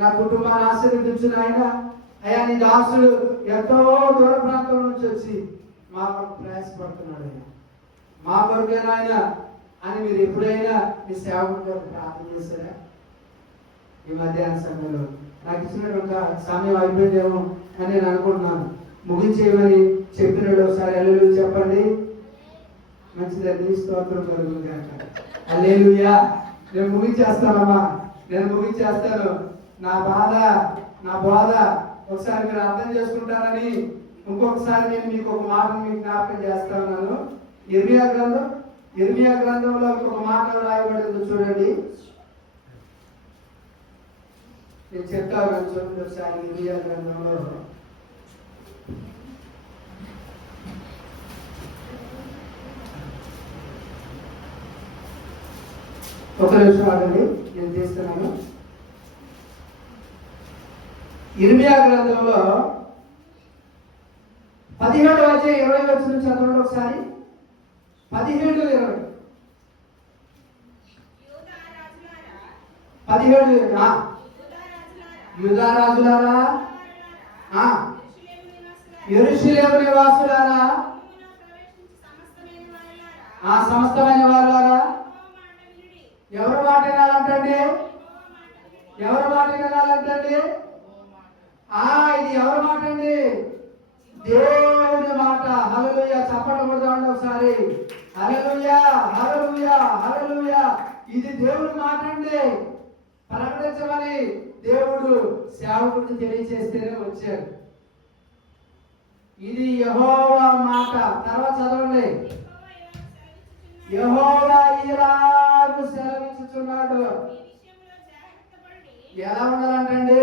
నా కుటుంబాన్ని ఆశీర్వదించిన ఆయన, అయ్యా నీ దాసుడు ఎంతో దూర ప్రాంతం నుంచి వచ్చి మా కొరకు ప్రయాసపడుతున్నాడు, ఆయన మా కొరకేనా ఆయన అని మీరు ఎప్పుడైనా మీ సేవకుడి కొరకు ప్రార్థన చేశారా? ఈ మధ్యాహ్న సమయంలో నాకు ఇచ్చినటువంటి సమయం అయిపోయిందేమో అని నేను అనుకుంటున్నాను. ముగించేయమని చెప్పినాడు. ఒకసారి హల్లెలూయా చెప్పండి. మంచిదండి, స్తోత్రం కలుగును గాక. హల్లెలూయా. నేను ముగించేస్తానమ్మా, నేను ముగించేస్తాను. నా బోధ ఒకసారి మీరు అర్థం చేసుకుంటారని ఇంకొకసారి నేను మీకు ఒక మాటను మీకు జ్ఞాపకం చేస్తాను. ఇర్మియా గ్రంథంలో ఒక మాట రాయబడింది చూడండి. నేను చెప్తాను చూడండి ఒకసారి. ఇర్మియా గ్రంథంలో ఒక నిమిషం ఆగండి, నేను తీస్తున్నాను. ఇర్మియా గ్రంథంలో 17వ అధ్యాయం 20 వచనం చదవండి ఒకసారి. 17:20. 17 యూదా రాజులారా, యెరూషలేము నివాసులారా, సమస్తమైన వారులారా, ఎవరి మాట వినాలంటండి? ఎవరి మాట వినాలంటండి? ఇది ఎవరి మాట అండి? దేవుని మాట. హల్లెలూయా. చప్పట్లు కొడదామండి ఒకసారి. హల్లెలూయా, హల్లెలూయా, హల్లెలూయా. ఇది దేవుని మాట అండి. ప్రకటించమని దేవుడు సేవకుడిని తెలియచేస్తేనే వచ్చారు. ఇది యెహోవా మాట. తర్వాత చదవండి. యెహోవా ఇలాగు సెలవిచ్చుచున్నాడు. ఎలా ఉండాలంటండి?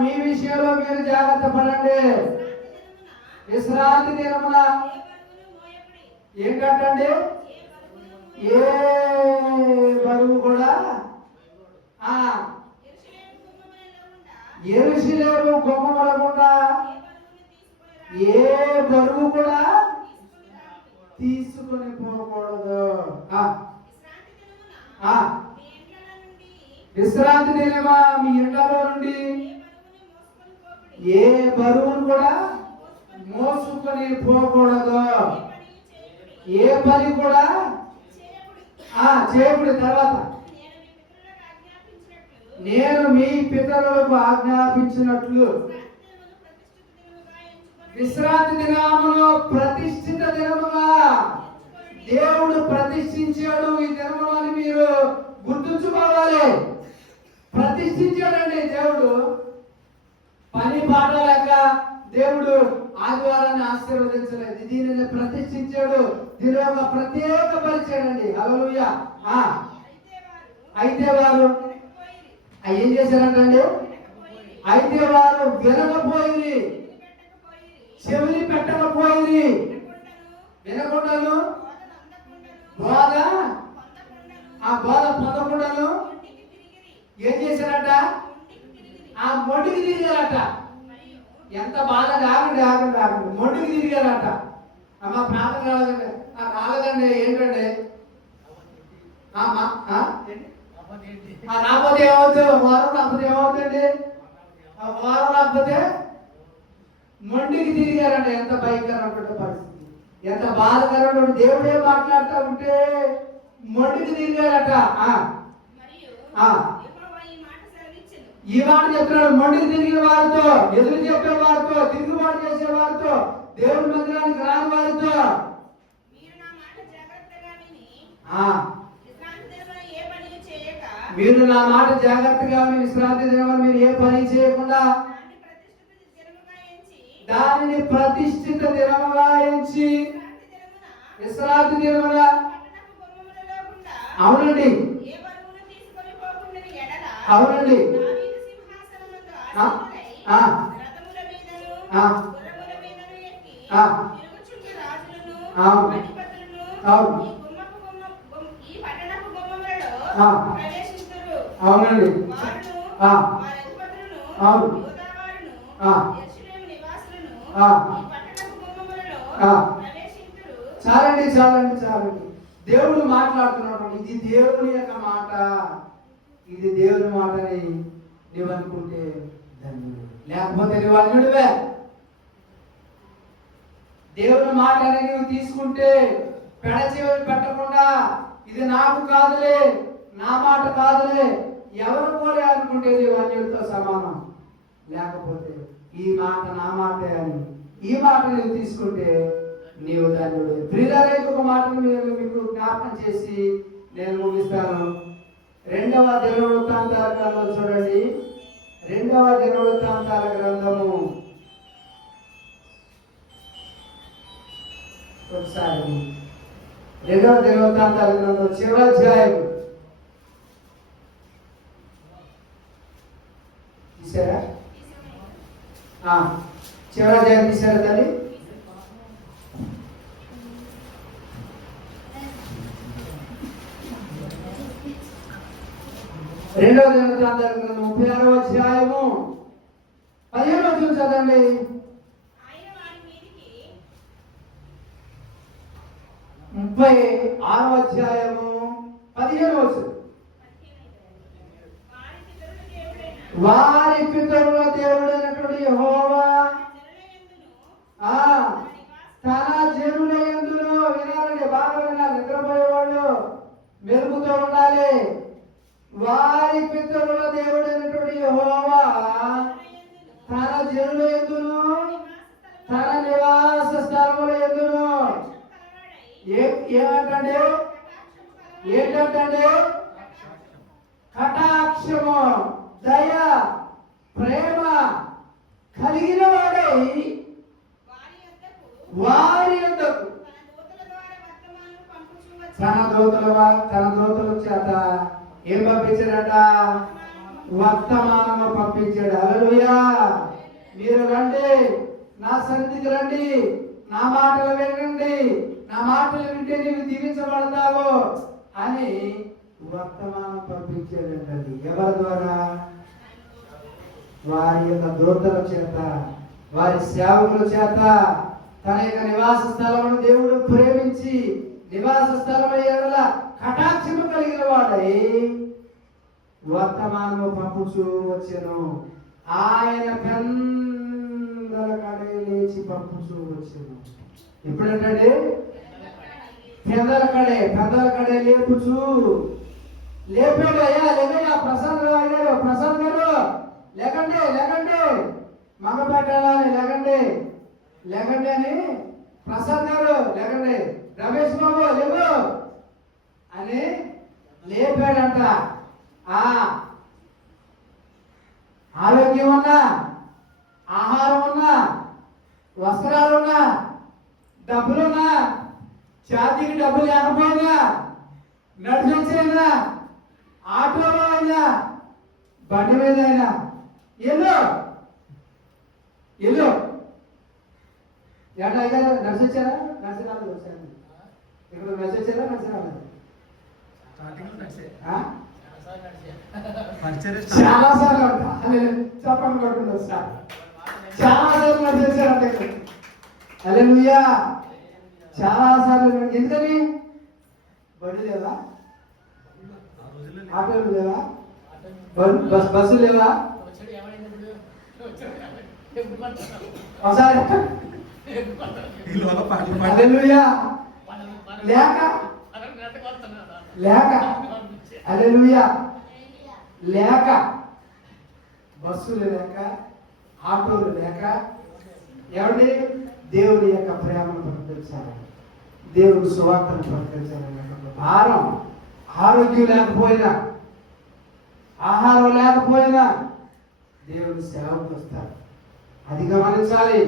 మీ విషయంలో మీరు జాగ్రత్త పడండి. విశ్రాంతి దినమున ఏంటండి? ఏ బరువు కూడా యెరూషలేము గుమ్మములగుండా ఏ బరువు కూడా తీసుకొని పోకూడదు. విశ్రాంతి దినమా మీ ఇండ్లలో నుండి ఏ బరువును కూడా మోసుకొని పోకూడదు. ఏ పని కూడా చేయకూడదు. తర్వాత నేను మీ పితరులకు ఆజ్ఞాపించినట్లు విశ్రాంతి దినములో ప్రతిష్ఠిత దినముగా దేవుడు ప్రతిష్ఠించాడు. ఈ దినములని మీరు గుర్తుంచుకోవాలి. ప్రతిష్ఠించాడండి దేవుడు. పని పాట లేక దేవుడు ఆదివారాన్ని ఆశీర్వదించలేదు. దీనిని ప్రతిష్ఠించాడు. దీని యొక్క ప్రత్యేక పరిచయండి. హల్లెలూయా. అయితే వారు ఏం చేశారంటండి? అయితే వారు వినకపోయింది, చెవిని పెట్టకపోయింది, వినకుండాను బోధ పొందకుండాను ఏం చేశారట? మొండికి తిరిగారట. ఎంత బాగా ఆగండి మొండికి తిరిగారట. అమ్మ ప్రార్థన రాలేదండి. ఏంటండి రాకపోతే ఏమవుతుంది? వారం రాకపోతే ఏమవుతుందండి? వారం రాకపోతే మొండికి తిరిగారట. ఎంత భయంకరమైన పరిస్థితి, ఎంత బాధకరమైన. దేవుడే మాట్లాడుతూ ఉంటే మొండికి తిరిగారట. ఈ మాట చెప్తున్నాడు. మొండికి తిరిగిన వారితో, ఎదురు చెప్పే వారితో, తిరుగుబాటు చేసే వారితో, దేవుడి మందిరానికి రాని వారితో మీరు నా మాట జాగ్రత్తగా విశ్రాంతి దినమున మీరు ఏ పని చేయకుండా దానిని ప్రతిష్ఠిత దినముగా ఎంచి విశ్రాంతి దినమున అవునండి అవునండి అవునండి చాలండి చాలండి చాలండి. దేవుడు మాట్లాడుతున్నాడు. ఇది దేవుని యొక్క మాట, ఇది దేవుని మాటని నువ్వు అనుకుంటే ధన్యుడు, లేకపోతే నువ్వు అన్యుడివే. దేవుని మాట అనేది నువ్వు తీసుకుంటే పెడచెవిని పెట్టకుండా ఇది నాకు కాదులే, నా మాట కాదులే, ఎవరు పోలే అనుకుంటే నీవు అన్యుడితో సమానం. లేకపోతే ఈ మాట నా మాటే అని ఈ మాట నువ్వు తీసుకుంటే నీవు ధన్యుడు. ప్రియులారా, ఒక మాటను నేను మీకు జ్ఞాపకం చేసి నేను ముగిస్తాను. 2వ దినవృత్తాంతాల గ్రంథం చూడండి. 2వ దినవృత్తాంతాల గ్రంథము ఒకసారి 2వ దినవృత్తాంతాల గ్రంథం చివరి అధ్యాయం తీసారా? చివరి అధ్యాయం తీసారా తల్లి? రెండవ దినవృత్తాంతాల గ్రంథం 36వ అధ్యాయము 15వ వచనం చదవండి. 36వ అధ్యాయము 15వ వచనం. వారి పితరుల దేవుడైనటువంటి యెహోవా తన జనుల యందును, వినాలండి, బాగా వినాలి, నిద్రపోయేవాళ్ళు మెలుగుతూ ఉండాలి. వారి పితరుల దేవుడైనటువంటి యెహోవా తన జనుల యందును, తన నివాస స్థలముల యందును ఏమంటే ఏంటంటే కటాక్షము, దయ, ప్రేమ కలిగిన వాడై వారి యొద్దకు తన దూతల చేత ఏం పంపించాడట? వర్తమానము పంపించాడు. హల్లెలూయా. మీరు రండి, నా సన్నిధికి రండి, నా మాటలు వినండి, నా మాటలు వింటే నీవు దీవించబడతావు అని వర్తమానం పంపించాడండి. ఎవరి ద్వారా? వారి యొక్క దూతల చేత, వారి సేవకుల చేత. తన యొక్క నివాస స్థలమును దేవుడు ప్రేమించి నివాస స్థలము ఎడల కటాక్షము కలిగిన వాడై వర్తమానము పంపుచూ వచ్చెను. ఆయన పెందల కడే లేచి పంపుచూ వచ్చెను. ఎప్పుడంటే పెందల కడే లేపుచూ లేపాడు. అయ్యా లేదయ్యా, ప్రసాద్ గారు, ప్రసాద్ గారు లేకండి, లేకండి, మగ పెట్టాలని లేకండి అని, ప్రసాద్ గారు లేకండి, రమేష్ బాబు లేవు అని లేపాడంట. ఆరోగ్యం ఉన్నా, ఆహారం ఉన్నా, వస్త్రాలున్నా, డబ్బులున్నా, ఛాతీకి డబ్బు లేకపోయినా, నడిచొచ్చైనా, ఆటోలో అయినా, బండి మీద అయినా ఎల్లో ఏటా నడిచొచ్చారా? నడిచిరాలేదు. వచ్చాను ఇక్కడ నడిచొచ్చారా? నడిచిరాలేదు. చాలా సార్లు చెప్పండి కొట్టుకుంటారు సార్, చాలా సార్లు నడిచొచ్చారంటే. హల్లెలూయా. చాలా సార్లు. ఎందుకని? బండి లేవా? ఆటోలు లేవా? బస్సు లేవా? ఒకసారి హల్లెలూయా. హల్లెలూయా. లేక బస్సులు లేక, ఆటోలు లేక, ఎవరి దేవుడి యొక్క ప్రేమను ప్రకటించాలి, దేవుడి సువార్తను ప్రకటించాలి. భారం, ఆరోగ్యం లేకపోయినా, ఆహారం లేకపోయినా దేవుని సేవకు వస్తారు. అది గమనించాలి.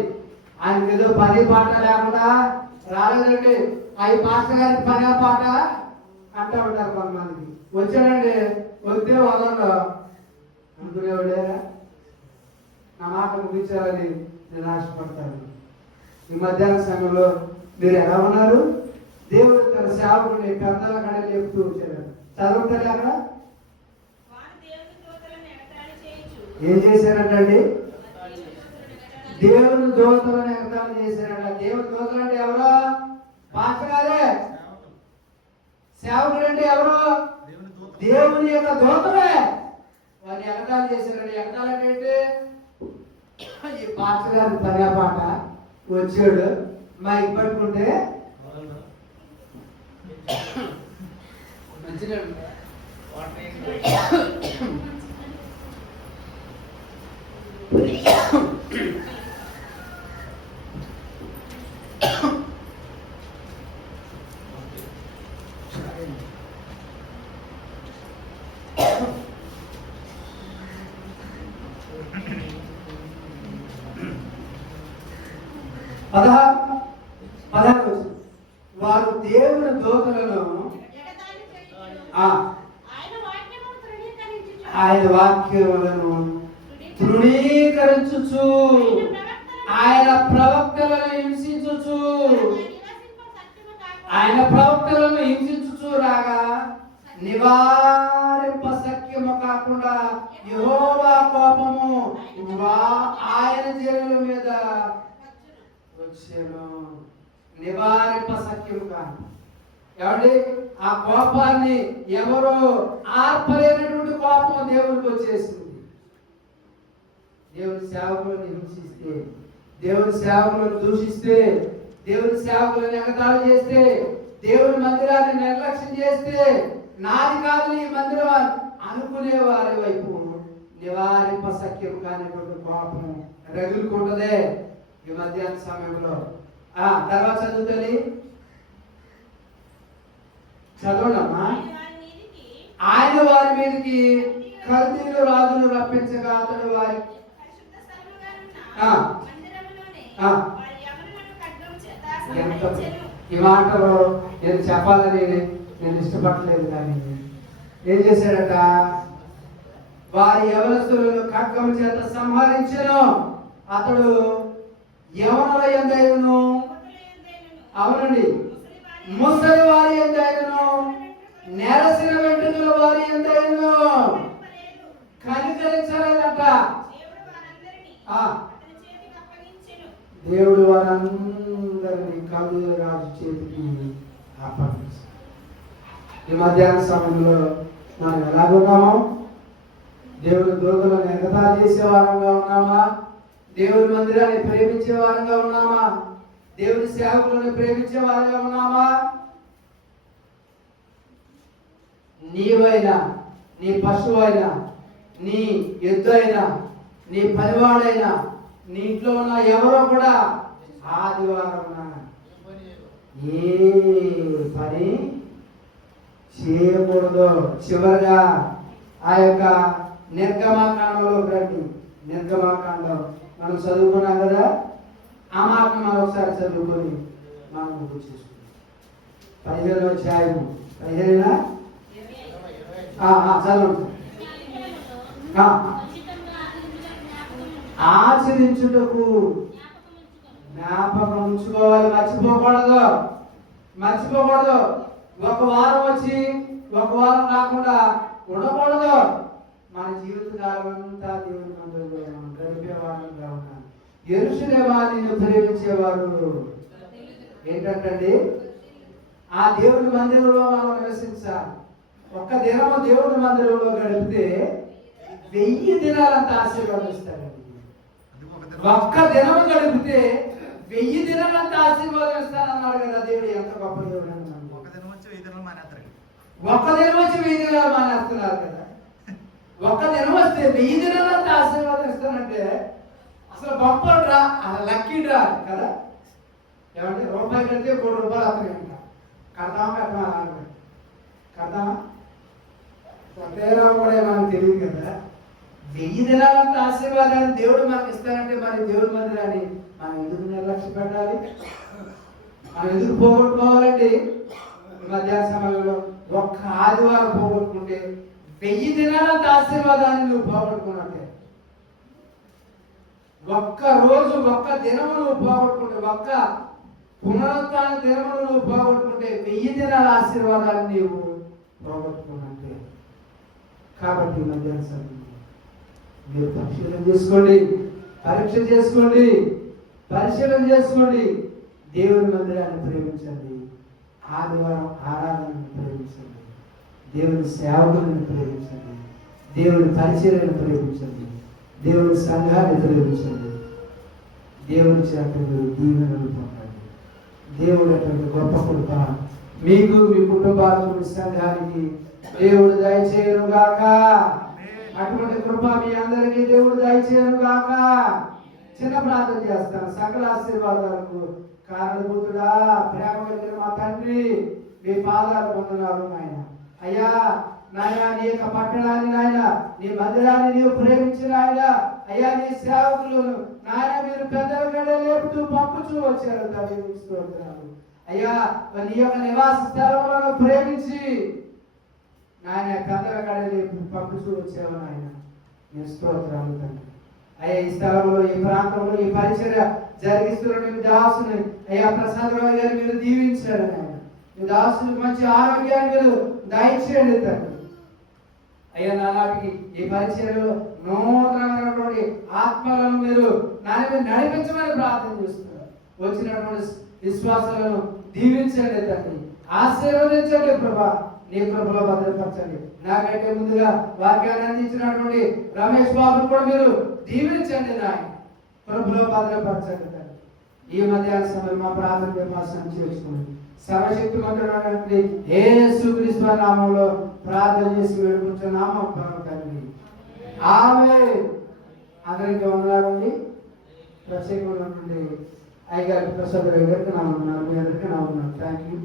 ఆయనకి ఏదో పని పాట లేకుండా రాలేదండి. అవి పాస్టర్ గారికి పని పాట అంటూ ఉంటారు కొంతమందికి. వచ్చాడండి, వస్తే వదలండు అనుకునేవాడే నా మాట ముగించాలని నేను ఆశపడతాను. ఈ మధ్యాహ్న సమయంలో మీరు ఎలా ఉన్నారు? దేవుడు తన సేవకుని పెద్దల కడ చెప్తూ వచ్చాడు. చదువుతారు అక్కడ ఏం చేశారంటండి? దేవుని దూతలను ఎగతాళి చేశారంట. దేవుని దూతలు అంటే ఎవరు? పాస్టర్ గారే. సేవకుడు అంటే ఎవరు? దేవుని యొక్క దూతలే. వారిని ఎగతాళి చేశారండి. ఎగతాళి అంటే ఈ పాస్టర్ గారి పని పాట వచ్చాడు, మైక్ పట్టుకుంటే పదహారు వారు దేవుని దూతలను ఆయన వాక్యములను తృణీకరించుచు ఆయన ప్రవక్తలను హింసించుచు రాగా నివారింప సఖ్యము కాకుండా యెహోవా కోపము ఆయన జనుల మీద వచ్చెను. నివారింప సఖ్యము కాదు. ఏమండి? ఆ కోపాన్ని ఎవరో ఆర్పలేనటువంటి కోపం దేవునికి వచ్చేసింది. దేవుని సేవకులను హింసిస్తే, దేవుని సేవకులను దూషిస్తే, దేవుని సేవకులను ఎగతాళి చేస్తే, దేవుని మందిరాన్ని నిర్లక్ష్యం చేస్తే, నాది కాదు ఈ మందిరం అనుకునే వారి వైపు నివారింప సఖ్యం కానిటువంటి కోపం రగులుకుంటదే ఈ మధ్యాహ్న సమయంలో. తర్వాత చదువుతుంది, చదవనమ్మా. ఆయన వారి మీదకి కల్దీయుల రాజును రప్పించగా అతడు వారి ఈ మాటలో నేను చెప్పాలని నేను ఇష్టపడలేదు, కానీ ఏం చేశాడట? వారి యవనస్తులను ఖడ్గము చేత సంహరించెను. అతడు యవనుల యందైనను, అవునండి, ముసలి వారి యందైనను, నెరసిన వెంట్రుకల వారి యందైనను కనికరించలేదట. దేవుడు వారందరినీ కల్దీయుల రాజు చేతికి అప్పగించాడు. ఈ మధ్యాహ్న సమయంలో మనం ఎలాగున్నామో? దేవుని దూతలను ఎగతాళి చేసే వారంగా ఉన్నామా? దేవుని మందిరాన్ని ప్రేమించే వారంగా ఉన్నామా? దేవుని సేవకులను ప్రేమించే వారంగా ఉన్నామా? నీవైనా, నీ పశువు అయినా, నీ ఎద్దు అయినా, నీ పనివాడైనా, నీ ఇంట్లో ఉన్న ఎవరో కూడా ఆదివారం ఏ పని చేయకూడదు. చివరిగా ఆ యొక్క నిర్గమాకాండంలో రండి. నిర్గమాకాండం మనం చదువుకున్నాం కదా, ఆ మాట మనం ఒకసారి చదువుకొని మనం గుర్తు చేసుకున్నాం. 15వ అధ్యాయం 15 చదవండి. ఆచరించుటకు జ్ఞాపకం ఉంచుకోవాలి, మర్చిపోకూడదు. ఒక వారం వచ్చి ఒక వారం రాకుండా ఉండకూడదు. మన జీవితకాలం అంతా దేవుని మందిరంలో మనం గడిపేవారంగా ఉన్నాం. యెరూషలేమా నిన్ను ప్రేమించేవారు ఏంటంటే ఆ దేవుని మందిరంలో మనం నివసించాలి. ఒక్క దినము దేవుని మందిరంలో గడిపితే 1000 దినాలంత ఆశీర్వాదిస్తాడండి. ఒక్క దినము గడిపితే 1000 దినాలంత ఆశీర్వాదం ఇస్తానన్నాడు కదా దేవుడు. ఎంత గొప్ప దేవుడు! ఒక్క దినం వచ్చి 1000 దినాలు మానేస్తున్నారు కదా. ఒక్క దినం వస్తే 1000 దినాలంత ఆశీర్వాదం ఇస్తానంటే అసలు గొప్ప డ్రా, లక్కీ డ్రా కదా. ఏమంటే రూపాయి కడితే 1 కోటి రూపాయలు వస్తున్నాయంట. కడతామా? కడతామా? పేరా కూడా మనకు తెలియదు. తెలియదు కదా. 1000 దినాలంత ఆశీర్వాదాన్ని దేవుడు మనకి ఇస్తానంటే మరి దేవుడి మందిరాన్ని మనం ఎందుకు నిర్లక్ష్య పెట్టాలి? మనం ఎందుకు పోగొట్టుకోవాలండి? ఈ మధ్యాహ్న సమయంలో ఒక్క ఆదివారం పోగొట్టుకుంటే 1000 దినాలంత ఆశీర్వాదాన్ని నువ్వు పోగొట్టుకున్నట్టే. ఒక్క రోజు ఒక్క దినము నువ్వు పోగొట్టుకుంటే, ఒక్క పునరుత్థాన దినమును నువ్వు పోగొట్టుకుంటే 1000 దినాల ఆశీర్వాదాన్ని నీవు పోగొట్టుకున్నట్టే. కాబట్టి ఈ మధ్యాహ్న సమయంలో మీరు పరిశీలన చేసుకోండి. దేవుని మందిరాన్ని ప్రేమించండి, ఆదివారం ఆరాధనను ప్రేమించండి, దేవుని సేవకులను ప్రేమించండి, దేవుని పరిచర్యను ప్రేమించండి, దేవుని సంఘాన్ని ప్రేమించండి. దేవుని చేత మీరు దీవెనలు పొందండి. దేవుడు అటువంటి గొప్ప కృప మీకు, మీ కుటుంబాలకు, మీ సంఘానికి దేవుడు దయచేయను గాక. అటువంటి కృప మీ అందరికీ దేవుడు దయచేయను గాక. చిన్న ప్రార్థన చేస్తాను. సకల ఆశీర్వాదాలకు కారణభూతుడా, ప్రేమ కలిగిన మా తండ్రి, మీ పాదాలు పొందున్నారు నాయన. అయ్యా నాయన, నీ యొక్క పట్టణాన్ని నాయన, నీ మందిరాన్ని నీవు ప్రేమించిన ఆయన అయ్యా, నీ సేవకులను నాయన మీరు పెద్దల కంటే లేపుతూ పంపుతూ వచ్చారు తండ్రి. స్తోత్రాలు అయ్యా. నీ యొక్క నివాస స్థలంలో ప్రేమించి నాయన పెద్దల కంటే లేపు పంపుతూ వచ్చావు నాయన. నీ స్తోత్రాలు తండ్రి. అయ్యా, ఈ స్థలంలో, ఈ ప్రాంతంలో ఈ పరిచర్య జరిగిస్తున్న మీ దాసుని అయ్యా ప్రసాద్ రావు గారు మీరు దీవించారు నాయన. మీ దాసునికి మంచి ఆరోగ్యాన్ని మీరు దయచేయండి తండ్రి. అయ్యా, నాటికి ఈ పరిచర్యలో నూతనమైనటువంటి ఆత్మలను మీరు నాయన నడిపించమని ప్రార్థన చేస్తున్నారు. వచ్చినటువంటి విశ్వాసాలను దీవించండి తండ్రి, ఆశీర్వదించండి ప్రభా, నీ కృపలో భద్రపరచండి. నాకంటే ముందుగా వాక్యాన్ని అందించినటువంటి రమేష్ బాబును కూడా మీరు దీవించండి నాయన, కృపలో భద్రపరచండి తండ్రి. ఈ మధ్యాహ్న సమయం మా ప్రార్థన విమర్శనం చేసుకోండి. సర్వశక్తిమంతుడైనటువంటి యేసుక్రీస్తు నామములో ప్రార్థన చేసి వేడుకుంటున్నాము తండ్రి. ఆమేన్. అందరికీ వందనాలండి. ప్రత్యేకమైనటువంటి అయ్యగారి ప్రసాద్ గారికి నా ఉన్నారు, మీ అందరికీ నా ఉన్నారు. Thank you.